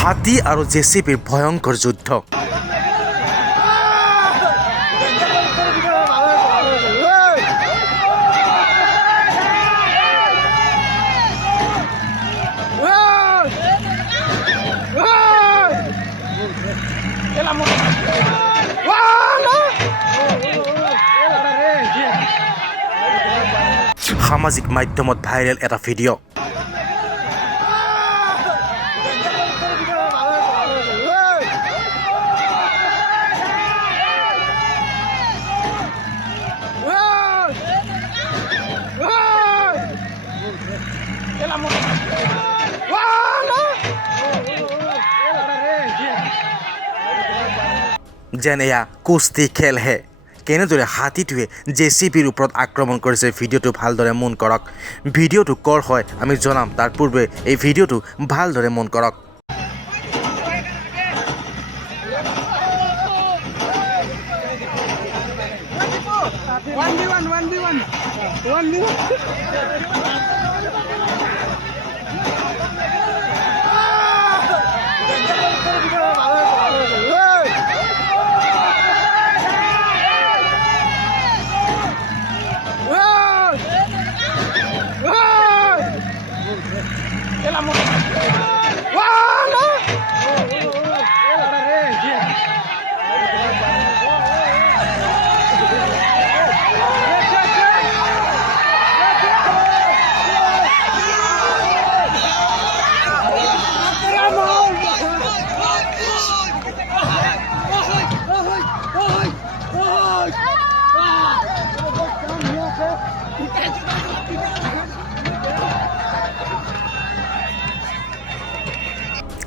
হাতী আৰু জেচিবিৰ ভয়ংকৰ যুদ্ধ। সামাজিক মাধ্যমত ভাইৰেল এটা ভিডিঅ'। যেন এয়া কুস্তি খেলহে। কেনেদৰে হাতীটোৱে জেচিবিৰ ওপৰত আক্ৰমণ কৰিছে ভিডিঅ'টো ভালদৰে মন কৰক। ভিডিঅ'টো কৰ হয় আমি জনাম, তাৰ পূৰ্বে এই ভিডিঅ'টো ভালদৰে মন কৰক।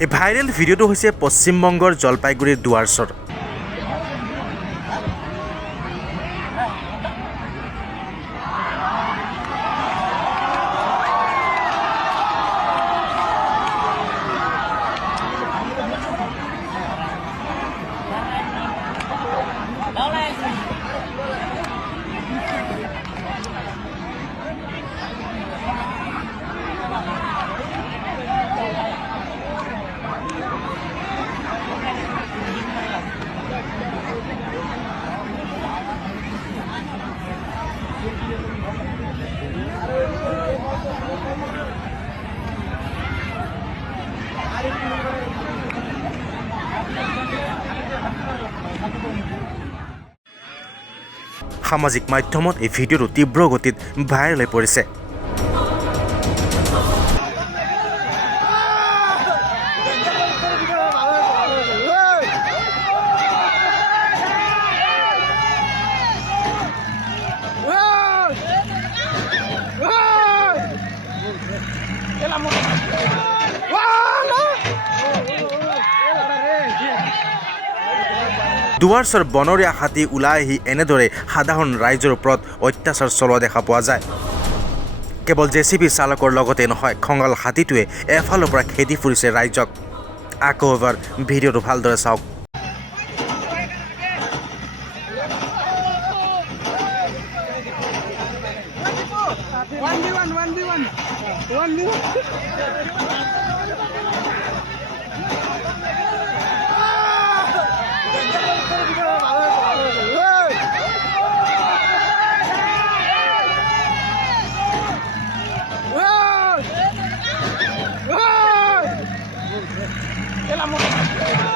এই ভাইৰেল ভিডিঅ'টো হৈছে পশ্চিমবংগৰ জলপাইগুৰিৰ দুৱাৰছৰ। সামাজিক মাধ্যমত এই ভিডিঅ'টো তীব্ৰ গতিত ভাইৰেল হৈ পৰিছে। দুৱাৰছৰ বনৰীয়া হাতী ওলাই আহি এনেদৰে সাধাৰণ ৰাইজৰ ওপৰত অত্যাচাৰ চলোৱা দেখা পোৱা যায়। কেৱল জেচিবি চালকৰ লগতে নহয়, খঙাল হাতীটোৱে এফালৰ পৰা খেদি ফুৰিছে ৰাইজক। আকৌ এবাৰ ভিডিঅ'টো ভালদৰে চাওক। El amor.